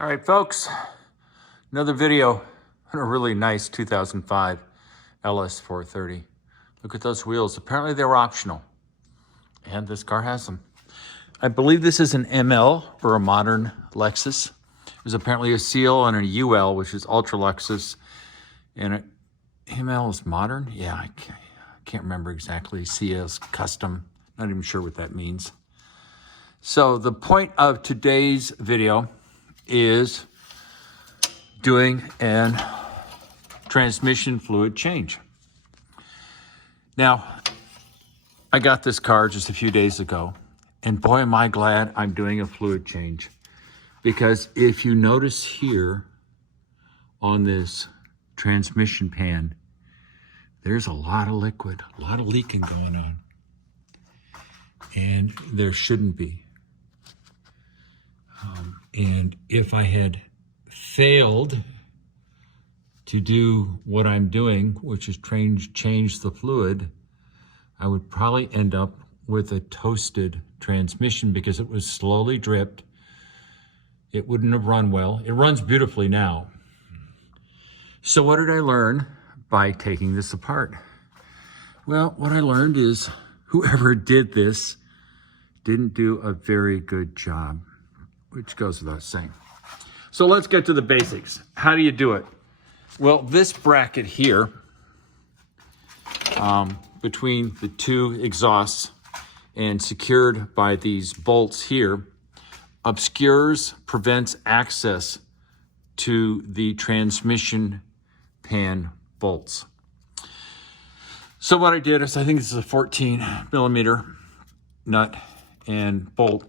All right, folks, another video on a really nice 2005 LS430. Look at those wheels. Apparently they're optional, and this car has them. I believe this is an ML or a modern Lexus. There's apparently a CL and a UL, which is Ultra Lexus, and an ML is modern. Yeah, I can't remember exactly. CL is custom. Not even sure what that means. So the point of today's video is doing an transmission fluid change. Now, I got this car just a few days ago, and boy, am I glad I'm doing a fluid change. Because if you notice here on this transmission pan, there's a lot of liquid, a lot of leaking going on. And there shouldn't be. And if I had failed to do what I'm doing, which is change the fluid, I would probably end up with a toasted transmission because it was slowly dripped. It wouldn't have run well. It runs beautifully now. So what did I learn by taking this apart? Well, what I learned is whoever did this didn't do a very good job, which goes without saying. So let's get to the basics. How do you do it? Well, this bracket here, between the two exhausts and secured by these bolts here, obscures, prevents access to the transmission pan bolts. So what I did is, I think this is a 14 millimeter nut and bolt,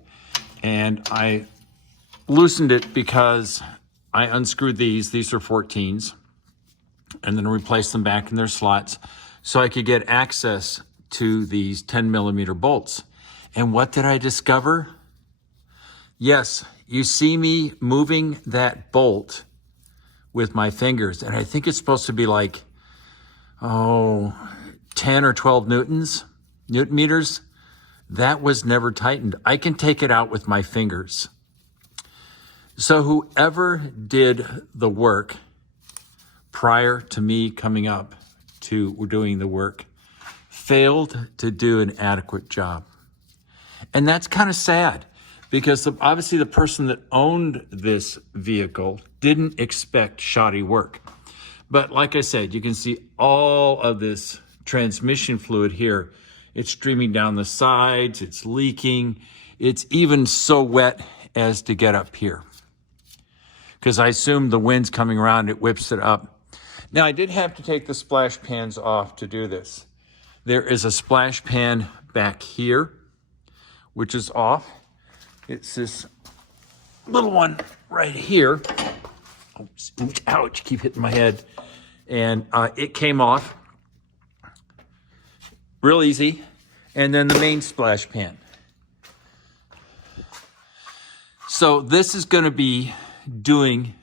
and I loosened it because I unscrewed these are 14s, and then replaced them back in their slots so I could get access to these 10 millimeter bolts. And what did I discover? Yes, you see me moving that bolt with my fingers, and I think it's supposed to be like, 10 or 12 newton meters. That was never tightened. I can take it out with my fingers. So whoever did the work prior to me coming up to doing the work failed to do an adequate job. And that's kind of sad because obviously the person that owned this vehicle didn't expect shoddy work. But like I said, you can see all of this transmission fluid here. It's streaming down the sides, it's leaking. It's even so wet as to get up here, because I assume the wind's coming around, it whips it up. Now, I did have to take the splash pans off to do this. There is a splash pan back here, which is off. It's this little one right here. Oops, ouch, keep hitting my head. And it came off real easy. And then the main splash pan. So this is going to be doing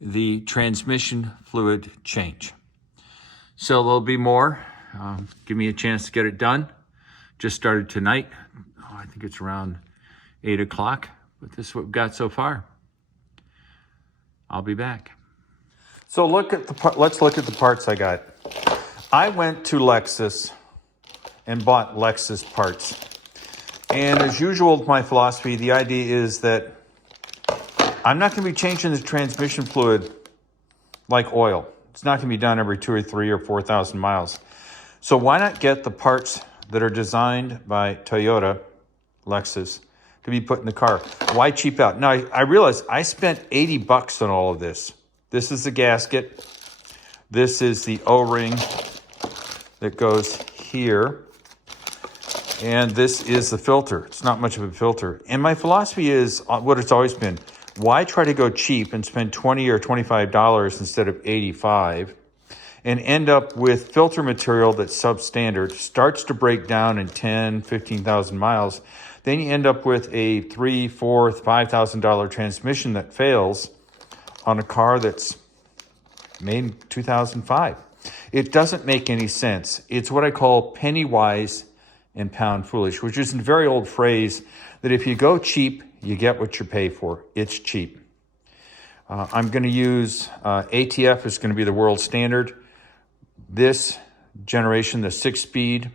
the transmission fluid change. So there'll be more. Give me a chance to get it done. Just started tonight. I think it's around 8 o'clock, but this is what we've got so far. I'll be back. So let's look at the parts I got. I went to Lexus and bought Lexus parts. And as usual with my philosophy, the idea is that I'm not going to be changing the transmission fluid like oil. It's not going to be done every 2 or 3 or 4,000 miles. So why not get the parts that are designed by Toyota, Lexus, to be put in the car? Why cheap out? Now, I realize I spent 80 bucks on all of this. This is the gasket. This is the O-ring that goes here. And this is the filter. It's not much of a filter. And my philosophy is what it's always been. Why try to go cheap and spend $20 or $25 instead of $85 and end up with filter material that's substandard, starts to break down in 10, 15,000 miles. Then you end up with a $3,000, $4,000, $5,000 transmission that fails on a car that's made in 2005. It doesn't make any sense. It's what I call penny wise and pound foolish, which is a very old phrase that if you go cheap, you get what you pay for. It's cheap. I'm going to use ATF is going to be the world standard. This generation, the 6-speed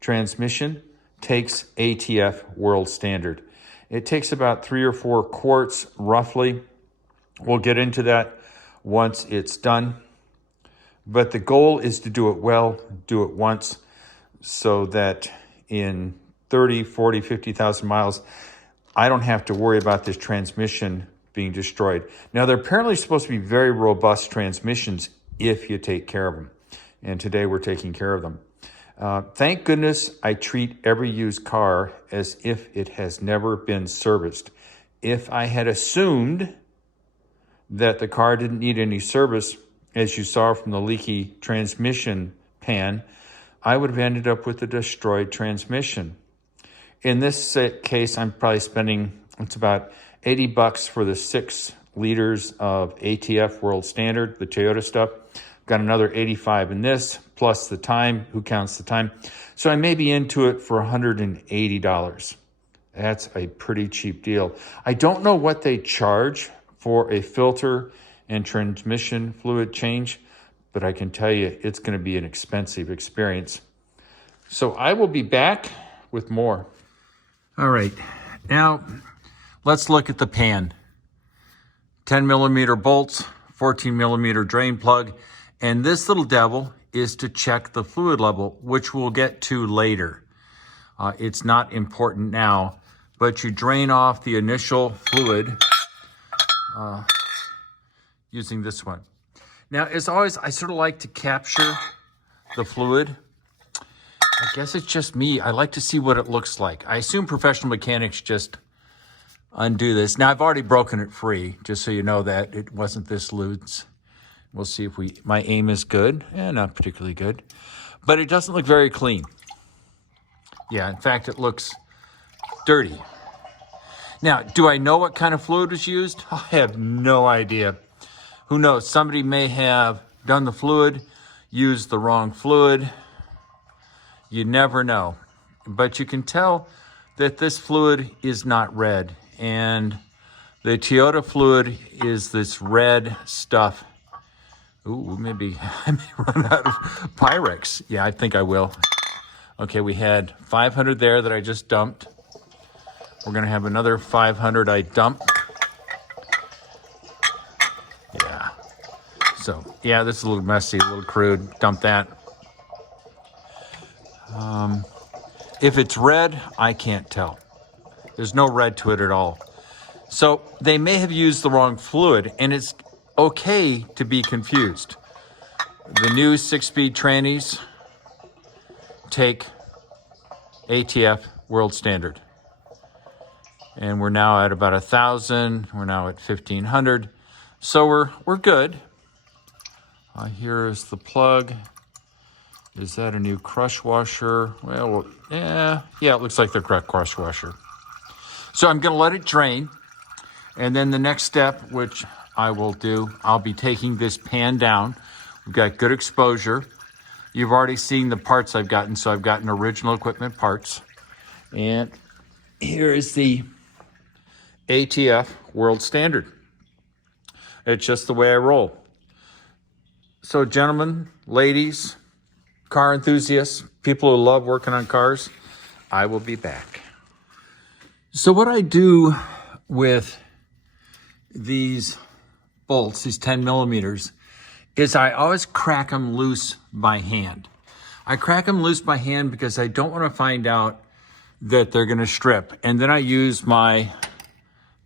transmission, takes ATF world standard. It takes about 3 or 4 quarts roughly. We'll get into that once it's done. But the goal is to do it well, do it once, so that in 30, 40, 50,000 miles, I don't have to worry about this transmission being destroyed. Now, they're apparently supposed to be very robust transmissions if you take care of them. And today we're taking care of them. Thank goodness I treat every used car as if it has never been serviced. If I had assumed that the car didn't need any service, as you saw from the leaky transmission pan, I would have ended up with a destroyed transmission. In this case, I'm probably spending, it's about $80 for the 6 liters of ATF World Standard, the Toyota stuff. Got another 85 in this, plus the time. Who counts the time? So I may be into it for $180. That's a pretty cheap deal. I don't know what they charge for a filter and transmission fluid change, but I can tell you it's going to be an expensive experience. So I will be back with more. All right, now let's look at the pan. 10 millimeter bolts, 14 millimeter drain plug, and this little devil is to check the fluid level, which we'll get to later. It's not important now, but you drain off the initial fluid using this one. Now, as always, I sort of like to capture the fluid. I guess it's just me. I like to see what it looks like. I assume professional mechanics just undo this. Now, I've already broken it free, just so you know that it wasn't this loose. We'll see if my aim is good. Not particularly good, but it doesn't look very clean. Yeah, in fact, it looks dirty. Now, do I know what kind of fluid was used? I have no idea. Who knows? Somebody may have done the fluid, used the wrong fluid. You never know. But you can tell that this fluid is not red. And the Toyota fluid is this red stuff. Ooh, maybe I may run out of Pyrex. Yeah, I think I will. Okay, we had 500 there that I just dumped. We're gonna have another 500 I dump. Yeah. So, yeah, this is a little messy, a little crude. Dump that. If it's red, I can't tell. There's no red to it at all. So they may have used the wrong fluid, and it's okay to be confused. The new 6-speed trannies take ATF World Standard. And we're now at about 1,000. We're now at 1,500. So we're good. Here is the plug. Is that a new crush washer? Well, yeah, it looks like the correct crush washer. So I'm gonna let it drain. And then the next step, which I will do, I'll be taking this pan down. We've got good exposure. You've already seen the parts I've gotten, so I've gotten original equipment parts. And here is the ATF World Standard. It's just the way I roll. So gentlemen, ladies, car enthusiasts, people who love working on cars, I will be back. So what I do with these bolts, these 10 millimeters, is I always crack them loose by hand. I crack them loose by hand because I don't want to find out that they're going to strip. And then I use my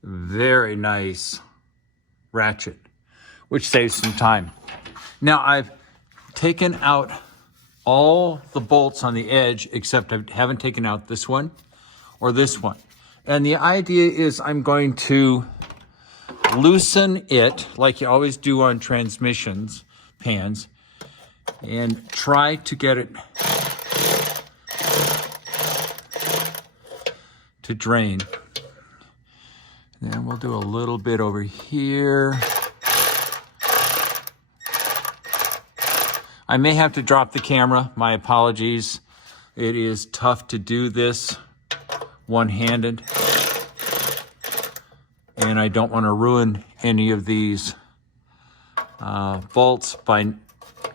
very nice ratchet, which saves some time. Now I've taken out all the bolts on the edge, except I haven't taken out this one or this one. And the idea is I'm going to loosen it like you always do on transmissions, pans, and try to get it to drain. Then we'll do a little bit over here. I may have to drop the camera. My apologies. It is tough to do this one-handed. and I don't want to ruin any of these bolts by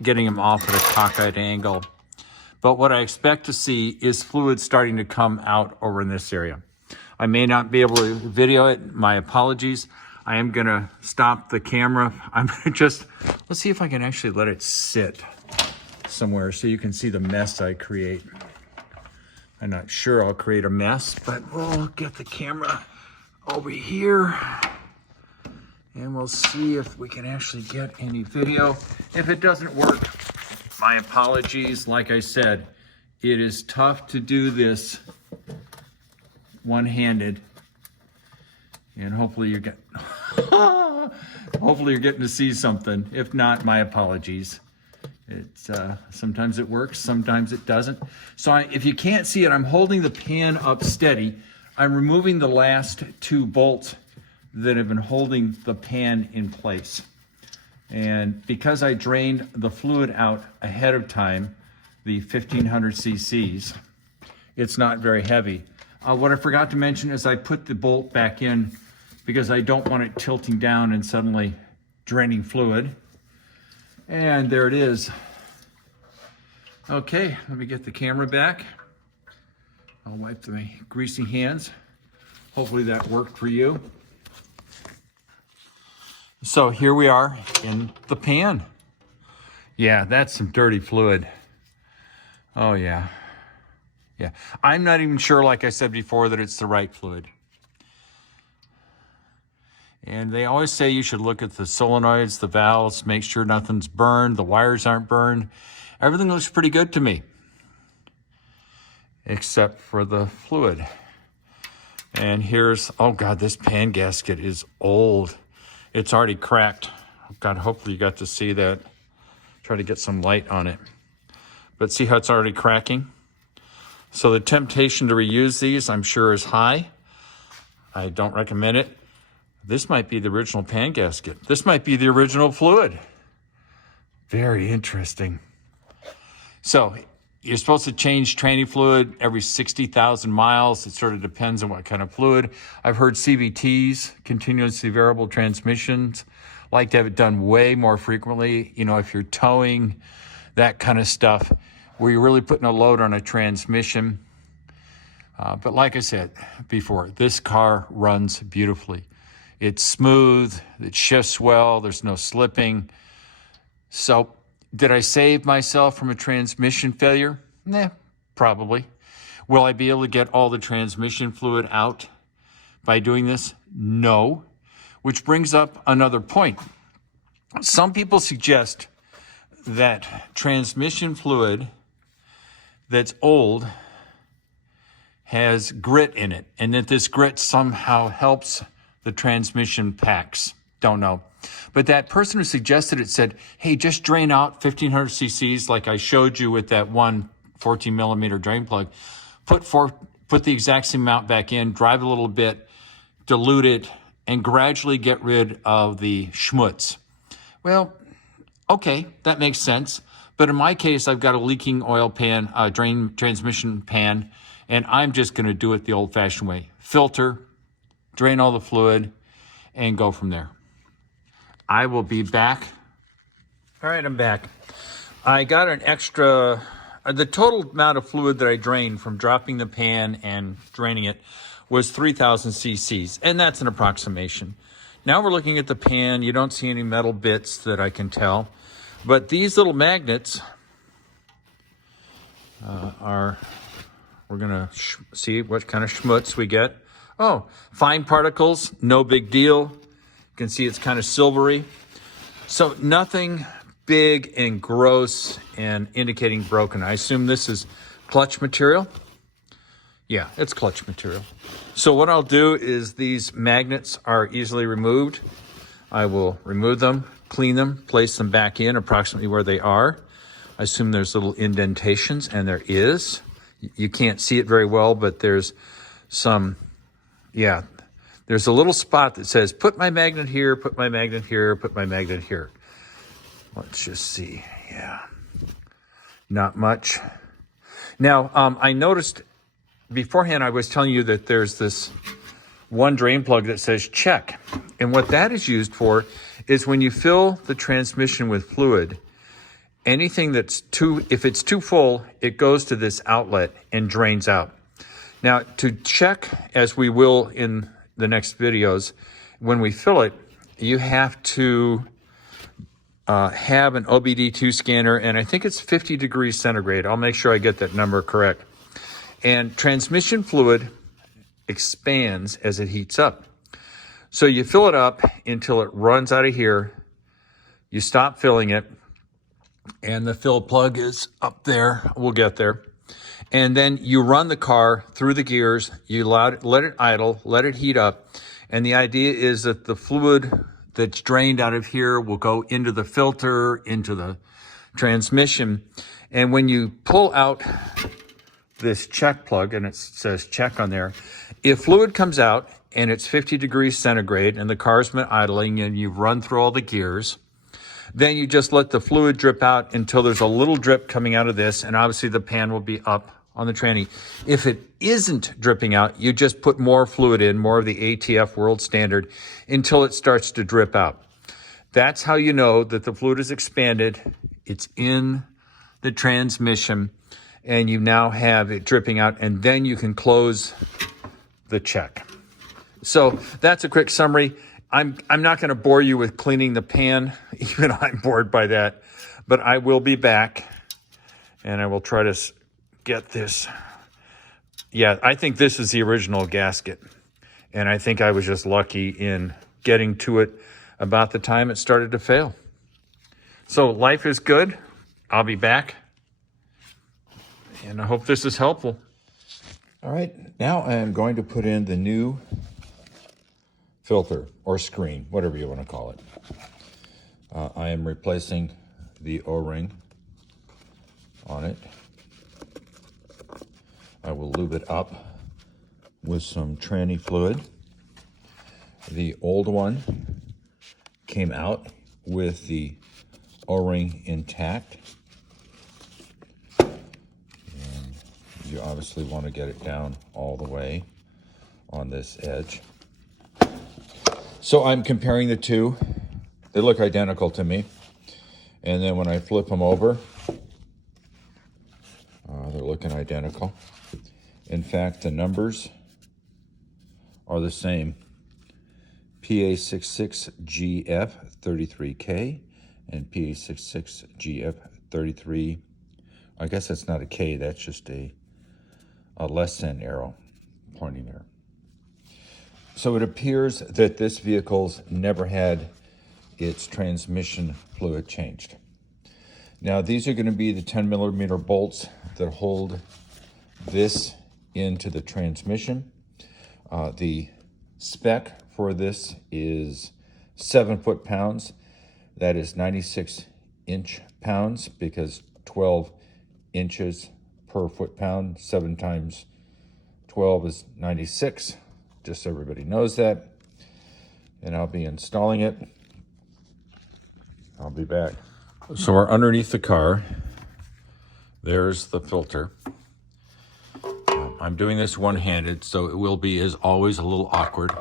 getting them off at a cockeyed angle. But what I expect to see is fluid starting to come out over in this area. I may not be able to video it. My apologies. I am going to stop the camera. I'm going to just, let's see if I can actually let it sit somewhere so you can see the mess I create. I'm not sure I'll create a mess, but we'll get the camera over here and we'll see if we can actually get any video. If it doesn't work, my apologies. Like I said, it is tough to do this one-handed, and hopefully you're getting hopefully you're getting to see something. If not, my apologies. It's sometimes it works, sometimes it doesn't. So if you can't see it, I'm holding the pan up steady. I'm removing the last two bolts that have been holding the pan in place. And because I drained the fluid out ahead of time, the 1500 cc's, it's not very heavy. What I forgot to mention is I put the bolt back in because I don't want it tilting down and suddenly draining fluid. And there it is. Okay, let me get the camera back. I'll wipe my greasy hands. Hopefully that worked for you. So here we are in the pan. Yeah, that's some dirty fluid. Oh yeah. Yeah, I'm not even sure, like I said before, that it's the right fluid. And they always say you should look at the solenoids, the valves, make sure nothing's burned, the wires aren't burned. Everything looks pretty good to me, except for the fluid. And here's, oh God, this pan gasket is old. It's already cracked. Oh God, hopefully you got to see that. Try to get some light on it. But see how it's already cracking? So the temptation to reuse these, I'm sure, is high. I don't recommend it. This might be the original pan gasket. This might be the original fluid. Very interesting. So you're supposed to change training fluid every 60,000 miles. It sort of depends on what kind of fluid. I've heard CVTs, continuously variable transmissions, like to have it done way more frequently. You know, if you're towing, that kind of stuff, where you're really putting a load on a transmission. But like I said before, this car runs beautifully. It's smooth, it shifts well, there's no slipping. So did I save myself from a transmission failure? Nah, probably. Will I be able to get all the transmission fluid out by doing this? No. Which brings up another point. Some people suggest that transmission fluid that's old has grit in it, and that this grit somehow helps the transmission packs. Don't know. But that person who suggested it said, hey, just drain out 1500 cc's like I showed you with that one 14 millimeter drain plug. Put the exact same amount back in, drive a little bit, dilute it, and gradually get rid of the schmutz. Well, okay, that makes sense. But in my case, I've got a leaking oil pan, transmission pan, and I'm just going to do it the old-fashioned way. Filter, drain all the fluid, and go from there. I will be back. All right, I'm back. I got an extra, the total amount of fluid that I drained from dropping the pan and draining it was 3,000 cc's, and that's an approximation. Now we're looking at the pan. You don't see any metal bits that I can tell. But these little magnets we're gonna see what kind of schmutz we get. Oh, fine particles, no big deal. You can see it's kind of silvery. So nothing big and gross and indicating broken. I assume this is clutch material. Yeah, it's clutch material. So what I'll do is these magnets are easily removed. I will remove them, clean them, place them back in approximately where they are. I assume there's little indentations, and there is. You can't see it very well, but there's some, yeah. There's a little spot that says, put my magnet here, put my magnet here, put my magnet here. Let's just see, yeah. Not much. Now, I noticed beforehand I was telling you that there's this one drain plug that says check. And what that is used for is when you fill the transmission with fluid, anything that's if it's too full, it goes to this outlet and drains out. Now, to check, as we will in the next videos, when we fill it, you have to have an OBD2 scanner, and I think it's 50 degrees centigrade. I'll make sure I get that number correct. And transmission fluid expands as it heats up. So you fill it up until it runs out of here. You stop filling it, and the fill plug is up there. We'll get there. And then you run the car through the gears. You let it idle, let it heat up. And the idea is that the fluid that's drained out of here will go into the filter, into the transmission. And when you pull out this check plug, and it says check on there, if fluid comes out and it's 50 degrees centigrade and the car's been idling and you've run through all the gears, then you just let the fluid drip out until there's a little drip coming out of this, and obviously the pan will be up on the tranny. If it isn't dripping out, you just put more fluid in, more of the ATF world standard, until it starts to drip out. That's how you know that the fluid is expanded, it's in the transmission, and you now have it dripping out, and then you can close the check. So that's a quick summary. I'm not going to bore you with cleaning the pan. Even I'm bored by that. But I will be back, and I will try to get this. Yeah, I think this is the original gasket. And I think I was just lucky in getting to it about the time it started to fail. So life is good. I'll be back. And I hope this is helpful. All right, now I am going to put in the new filter or screen, whatever you want to call it. I am replacing the O-ring on it. I will lube it up with some tranny fluid. The old one came out with the O-ring intact. And you obviously want to get it down all the way on this edge. So I'm comparing the two. They look identical to me. And then when I flip them over, they're looking identical. In fact, the numbers are the same. PA66GF33K and PA66GF33. I guess that's not a K, that's just a less than arrow pointing there. So it appears that this vehicle's never had its transmission fluid changed. Now these are going to be the 10mm bolts that hold this into the transmission. The spec for this is 7 foot-pounds. That is 96 inch-pounds because 12 inches per foot-pound. 7 times 12 is 96. Just so everybody knows that. And I'll be installing it. I'll be back. So we're underneath the car. There's the filter. I'm doing this one-handed, so it will be, as always, a little awkward.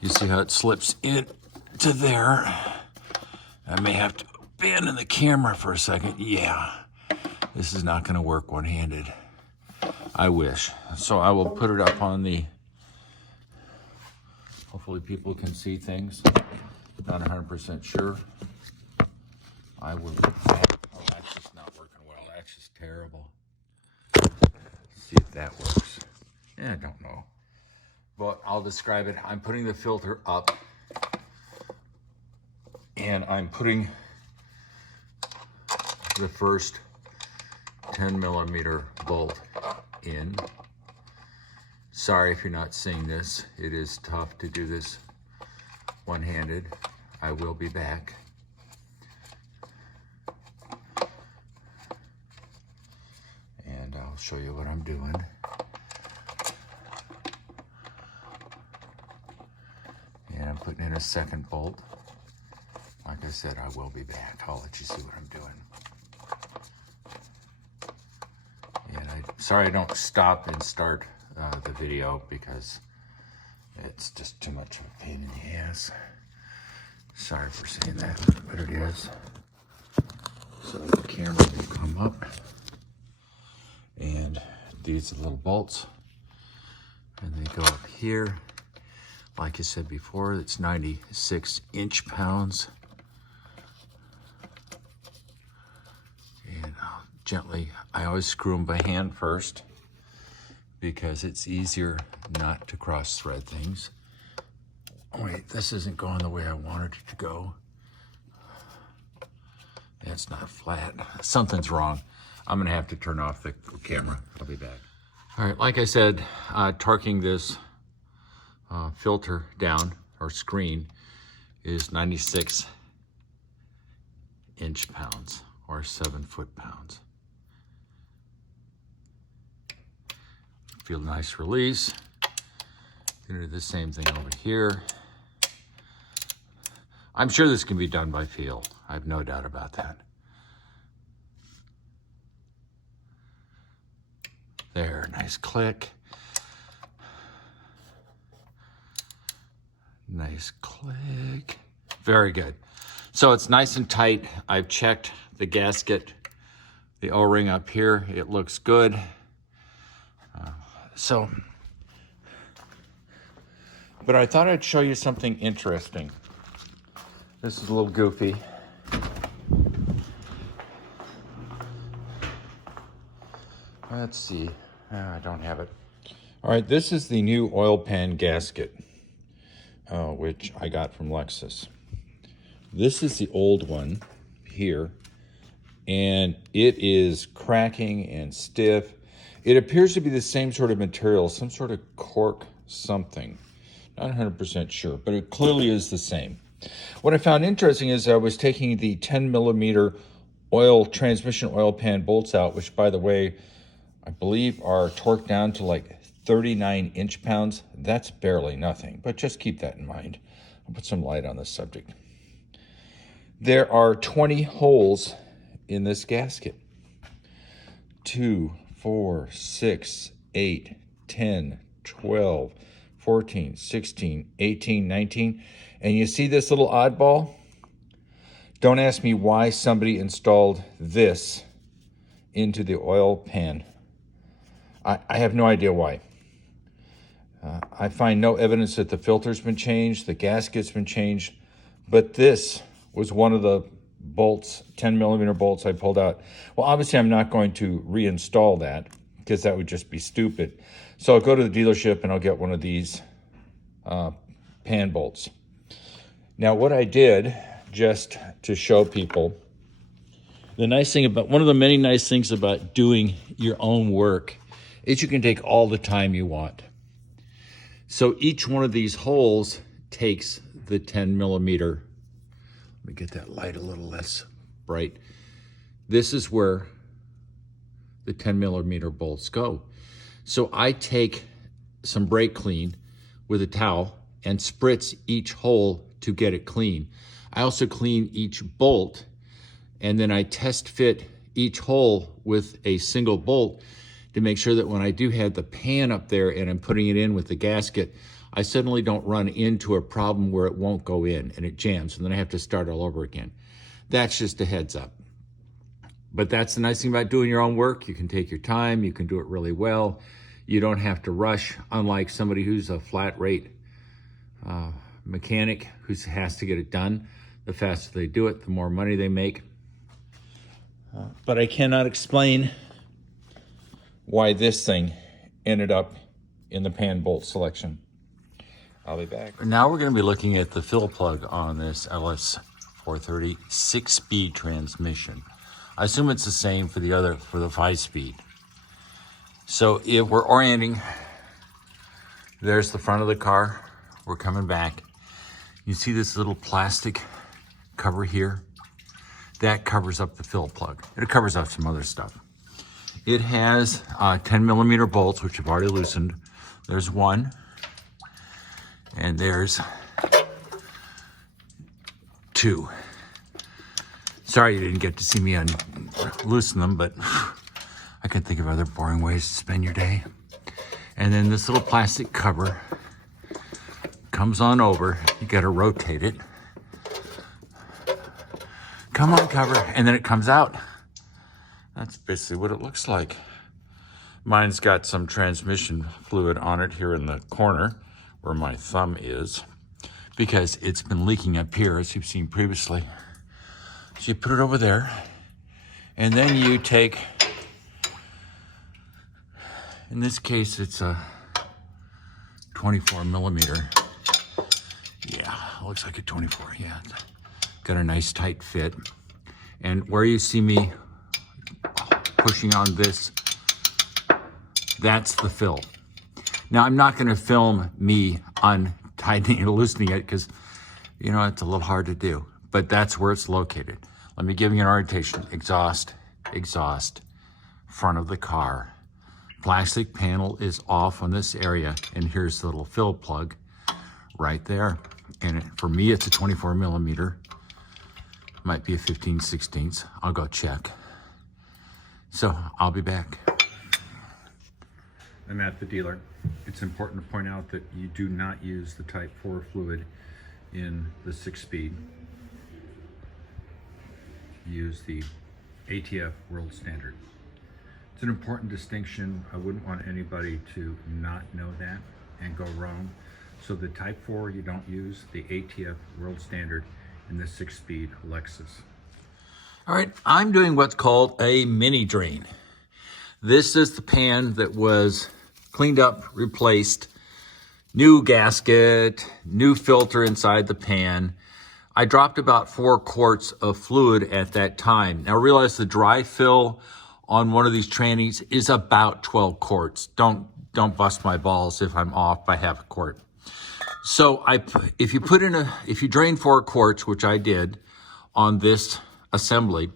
You see how it slips into there. I may have to abandon the camera for a second. Yeah, this is not going to work one-handed. I wish. So I will put it up on the... Hopefully people can see things. Not 100% sure. I will... Oh, that's just not working well. That's just terrible. See if that works. Yeah, I don't know. But I'll describe it. I'm putting the filter up. And I'm putting the first 10mm bolt in. Sorry if you're not seeing this. It is tough to do this one-handed. I will be back. And I'll show you what I'm doing. And I'm putting in a second bolt. Like I said, I will be back. I'll let you see what I'm doing. And sorry I don't stop and start the video because It's just too much of a pain in the ass. Sorry for saying that, but it is. So the camera will come up, and these are little bolts, and they go up here. Like I said before, it's 96 inch-pounds. And gently, I always screw them by hand first because it's easier not to cross-thread things. Oh, wait, this isn't going the way I wanted it to go. It's not flat. Something's wrong. I'm gonna have to turn off the camera. I'll be back. All right, like I said, torquing this filter down, or screen, is 96 inch-pounds, or 7 foot-pounds. Feel nice release. Gonna do the same thing over here. I'm sure this can be done by feel. I have no doubt about that. There, nice click. Nice click. Very good. So it's nice and tight. I've checked the gasket, the O-ring up here. It looks good. But I thought I'd show you something interesting. This is a little goofy. Let's see. I don't have it. All right, this is the new oil pan gasket, which I got from Lexus. This is the old one here, and it is cracking and stiff. It appears to be the same sort of material, some sort of cork something. Not 100% sure, but it clearly is the same. What I found interesting is I was taking the 10 millimeter transmission oil pan bolts out, which, by the way, I believe are torqued down to like 39 inch-pounds. That's barely nothing, but just keep that in mind. I'll put some light on this subject. There are 20 holes in this gasket. 2, 4, 6, 8, 10, 12, 14, 16, 18, 19. And you see this little oddball? Don't ask me why somebody installed this into the oil pan. I have no idea why. I find no evidence that the filter's been changed, the gasket's been changed, but this was one of the bolts, 10 millimeter bolts I pulled out. Well, obviously I'm not going to reinstall that because that would just be stupid. So I'll go to the dealership and I'll get one of these pan bolts. Now what I did, just to show people, one of the many nice things about doing your own work is you can take all the time you want. So each one of these holes takes the 10 millimeter. Let me get that light a little less bright. This is where the 10 millimeter bolts go. So I take some brake clean with a towel and spritz each hole to get it clean. I also clean each bolt, and then I test fit each hole with a single bolt to make sure that when I do have the pan up there and I'm putting it in with the gasket, I suddenly don't run into a problem where it won't go in and it jams, and then I have to start all over again. That's just a heads up. But that's the nice thing about doing your own work. You can take your time, you can do it really well. You don't have to rush, unlike somebody who's a flat rate mechanic who has to get it done. The faster they do it, the more money they make. But I cannot explain why this thing ended up in the pan bolt selection. I'll be back. Now we're going to be looking at the fill plug on this LS430 6-speed transmission. I assume it's the same for the 5-speed. So if we're orienting, there's the front of the car. We're coming back. You see this little plastic cover here? That covers up the fill plug. It covers up some other stuff. It has 10 millimeter bolts, which I've already loosened. There's one, and there's two. Sorry you didn't get to see me loosen them, but I can think of other boring ways to spend your day. And then this little plastic cover, comes on over. You got to rotate it. Come on, cover. And then it comes out. That's basically what it looks like. Mine's got some transmission fluid on it here in the corner where my thumb is, because it's been leaking up here, as you've seen previously. So you put it over there, and then you take, in this case, it's a 24 millimeter. Yeah, looks like a 24, yeah. Got a nice tight fit. And where you see me pushing on this, that's the fill. Now, I'm not gonna film me untightening and loosening it because, you know, it's a little hard to do, but that's where it's located. Let me give you an orientation. Exhaust, exhaust, front of the car. Plastic panel is off on this area, and here's the little fill plug right there. And for me, it's a 24 millimeter. Might be a 15/16. I'll go check. So I'll be back. I'm at the dealer. It's important to point out that you do not use the Type IV fluid in the 6-speed. Use the ATF world standard. It's an important distinction. I wouldn't want anybody to not know that and go wrong. So the Type IV you don't use, the ATF world standard in the 6-speed Lexus. All right, I'm doing what's called a mini drain. This is the pan that was cleaned up, replaced, new gasket, new filter inside the pan. I dropped about 4 quarts of fluid at that time. Now realize the dry fill on one of these trannies is about 12 quarts. Don't bust my balls if I'm off by half a quart. So if you drain 4 quarts, which I did on this assembly,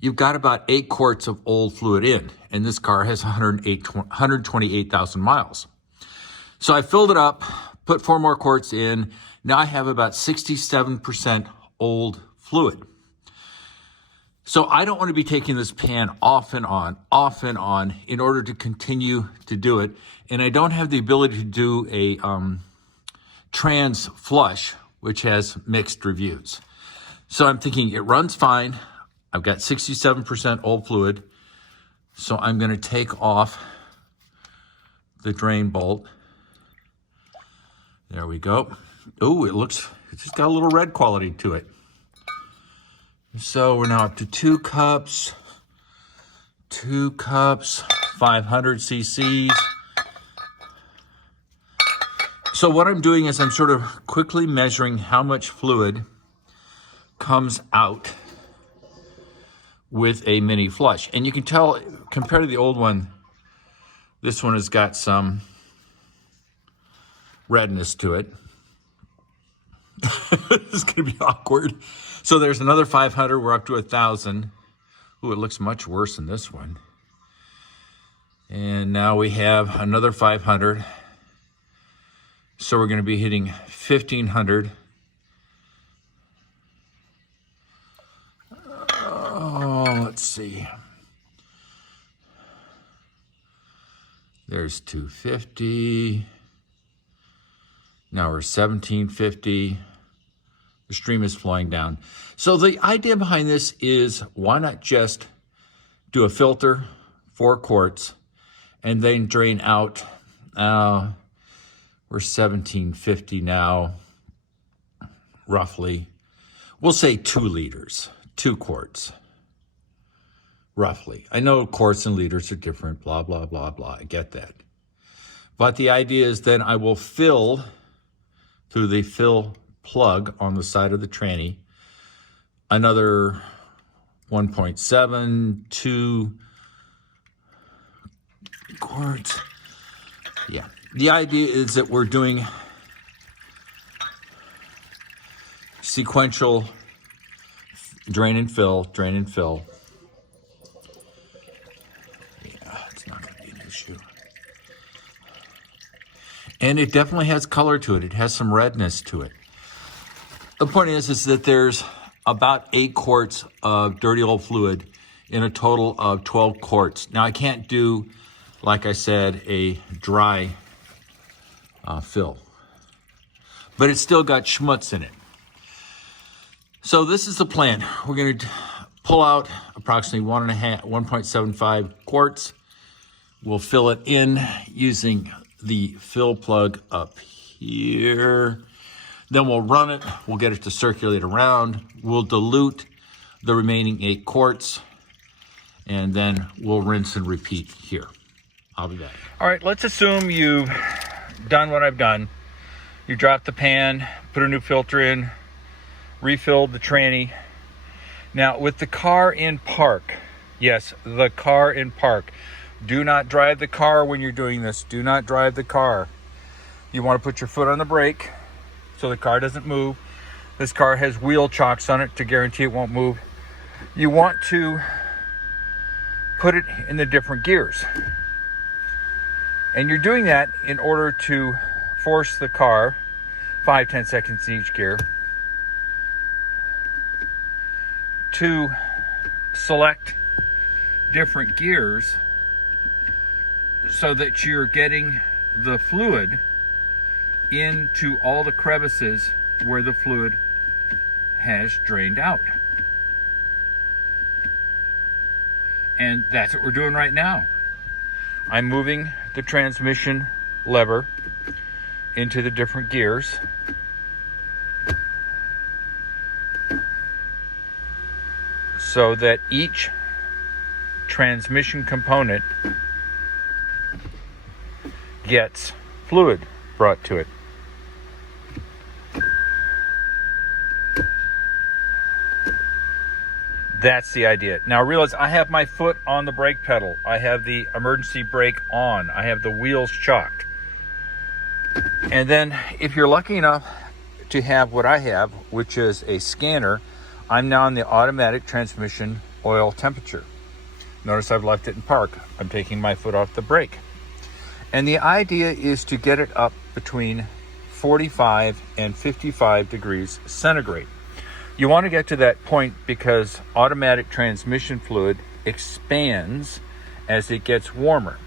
you've got about 8 quarts of old fluid in, and this car has 128,000 miles. So I filled it up, put 4 more quarts in. Now I have about 67% old fluid. So I don't want to be taking this pan off and on in order to continue to do it. And I don't have the ability to do a trans flush, which has mixed reviews. So I'm thinking it runs fine. I've got 67% old fluid. So I'm going to take off the drain bolt. There we go. Oh, it's just got a little red quality to it. So we're now up to 2 cups, 500 cc's. So what I'm doing is I'm sort of quickly measuring how much fluid comes out with a mini flush. And you can tell, compared to the old one, this one has got some redness to it. This is gonna be awkward. So there's another 500, we're up to 1,000. Ooh, it looks much worse than this one. And now we have another 500. So we're gonna be hitting 1,500. Oh, let's see. There's 250. Now we're 1,750. The stream is flowing down. So the idea behind this is, why not just do a filter, 4 quarts, and then drain out. We're 1,750 now, roughly. We'll say 2 liters, 2 quarts, roughly. I know quarts and liters are different, blah, blah, blah, blah. I get that. But the idea is then I will fill through the fill plug on the side of the tranny another 1.7, 2 quarts. Yeah. The idea is that we're doing sequential drain and fill, drain and fill. Yeah, it's not going to be an issue. And it definitely has color to it. It has some redness to it. The point is that there's about 8 quarts of dirty old fluid in a total of 12 quarts. Now I can't do, like I said, a dry fill. but it's still got schmutz in it. So this is the plan. We're going to pull out approximately 1.75 quarts. We'll fill it in using the fill plug up here. Then we'll run it. We'll get it to circulate around. We'll dilute the remaining 8 quarts, and then we'll rinse and repeat here. I'll be back. All right, let's assume you've done what I've done. You dropped the pan, put a new filter in, refilled the tranny. Now, with the car in park, yes, the car in park. Do not drive the car when you're doing this. Do not drive the car. You want to put your foot on the brake so the car doesn't move. This car has wheel chocks on it to guarantee it won't move. You want to put it in the different gears. And you're doing that in order to force the car 5-10 seconds in each gear to select different gears so that you're getting the fluid into all the crevices where the fluid has drained out. And that's what we're doing right now. I'm moving the transmission lever into the different gears. So that each transmission component gets fluid brought to it. That's the idea. Now realize I have my foot on the brake pedal. I have the emergency brake on. I have the wheels chocked. And then if you're lucky enough to have what I have, which is a scanner, I'm now in the automatic transmission oil temperature. Notice I've left it in park. I'm taking my foot off the brake. And the idea is to get it up between 45 and 55 degrees centigrade. You want to get to that point because automatic transmission fluid expands as it gets warmer.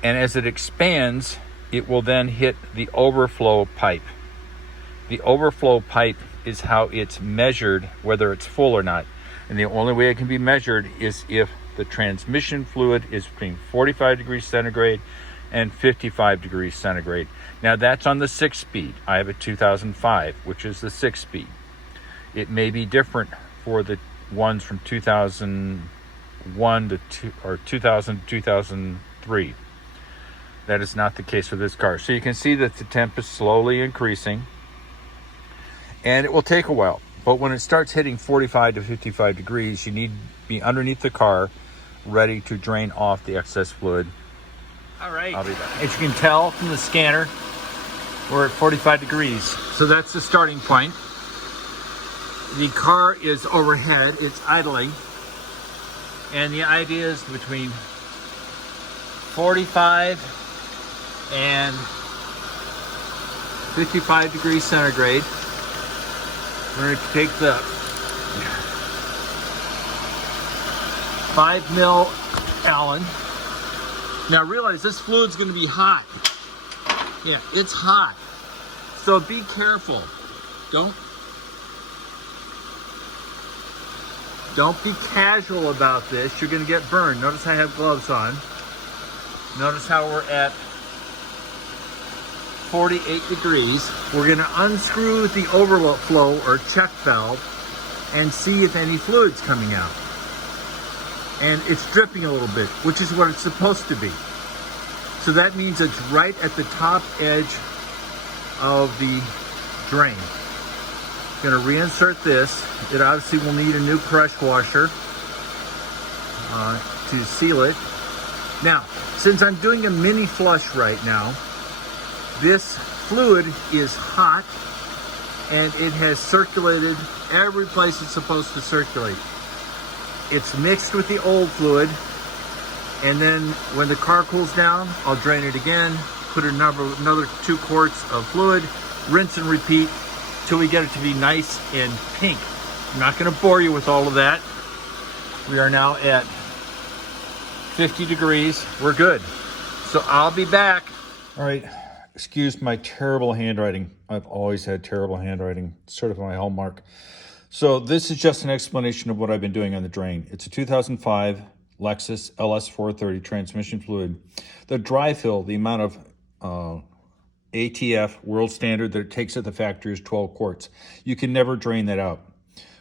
And as it expands, it will then hit the overflow pipe. The overflow pipe is how it's measured, whether it's full or not. And the only way it can be measured is if the transmission fluid is between 45 degrees centigrade and 55 degrees centigrade. Now that's on the 6-speed. I have a 2005, which is the 6-speed. It may be different for the ones from 2001 to 2000 to 2003. That is not the case for this car. So you can see that the temp is slowly increasing, and it will take a while. But when it starts hitting 45 to 55 degrees, you need to be underneath the car, ready to drain off the excess fluid. All right. I'll be back. As you can tell from the scanner, we're at 45 degrees. So that's the starting point. The car is overhead, it's idling. And the idea is between 45 and 55 degrees centigrade. We're going to take the 5 mil Allen. Now realize this fluid's going to be hot. Yeah, it's hot. So be careful. Don't be casual about this. You're going to get burned. Notice I have gloves on. Notice how we're at 48 degrees. We're going to unscrew the overflow or check valve and see if any fluid's coming out. And it's dripping a little bit, which is what it's supposed to be. So that means it's right at the top edge of the drain. Going to reinsert this. It obviously will need a new pressure washer to seal it. Now, since I'm doing a mini flush right now, this fluid is hot and it has circulated every place it's supposed to circulate. It's mixed with the old fluid, and then when the car cools down, I'll drain it again, put another 2 quarts of fluid, rinse and repeat till we get it to be nice and pink. I'm not going to bore you with all of that. We are now at 50 degrees. We're good. So I'll be back. All right. excuse my terrible handwriting. I've always had terrible handwriting, sort of my hallmark. So this is just an explanation of what I've been doing on the drain. It's a 2005 Lexus LS430 transmission fluid. The dry fill, the amount of ATF world standard that it takes at the factory is 12 quarts. You can never drain that out.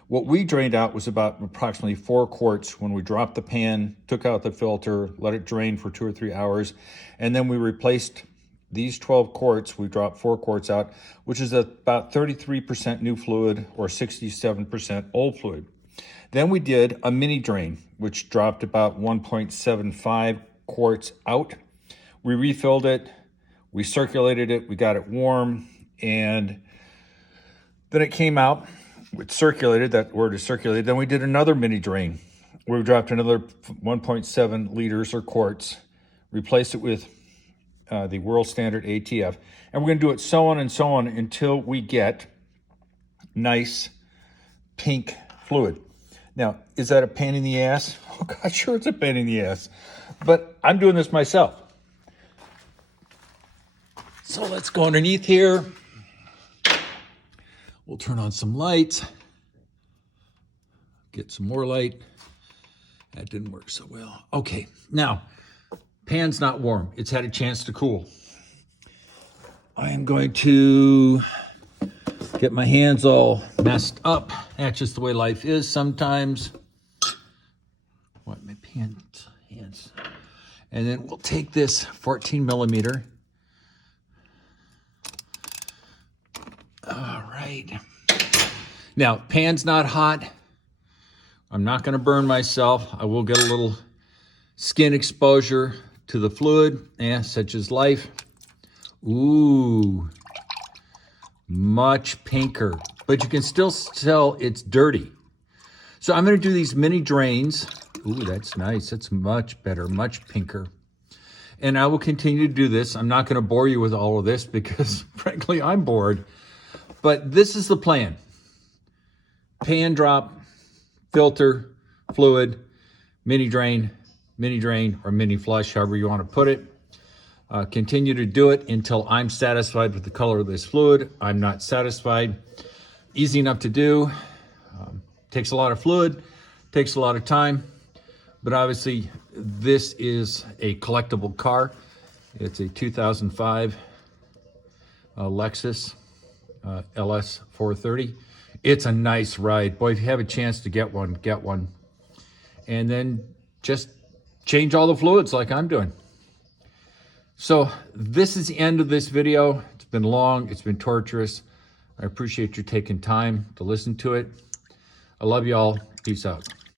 What we drained out was about approximately 4 quarts when we dropped the pan, took out the filter, let it drain for 2 or 3 hours, and then we replaced these 12 quarts. We dropped 4 quarts out, which is about 33% new fluid or 67% old fluid. Then we did a mini drain, which dropped about 1.75 quarts out. We refilled it, we circulated it, we got it warm, and then it came out. It circulated, that word is circulated. Then we did another mini drain where we dropped another 1.7 liters or quarts, replaced it with the world standard ATF. And we're going to do it so on and so on until we get nice pink fluid. Now, is that a pain in the ass? Oh God, sure it's a pain in the ass. But I'm doing this myself. So let's go underneath here. We'll turn on some lights. Get some more light. That didn't work so well. Okay, now, pan's not warm. It's had a chance to cool. I am going to get my hands all messed up. That's just the way life is sometimes. What, my hands. And then we'll take this 14 millimeter. All right. Now, pan's not hot. I'm not going to burn myself. I will get a little skin exposure to the fluid, such as life. Ooh, much pinker, but you can still tell it's dirty. So I'm going to do these mini drains. Ooh, that's nice. That's much better, much pinker. And I will continue to do this. I'm not going to bore you with all of this because, frankly, I'm bored. But this is the plan. Pan drop, filter, fluid, mini drain, or mini flush, however you want to put it. Continue to do it until I'm satisfied with the color of this fluid. I'm not satisfied. Easy enough to do. Takes a lot of fluid, takes a lot of time, but obviously this is a collectible car. It's a 2005 Lexus LS430. It's a nice ride. Boy, if you have a chance to get one, get one. And then just change all the fluids like I'm doing. So this is the end of this video. It's been long, it's been torturous. I appreciate you taking time to listen to it. I love you all. Peace out.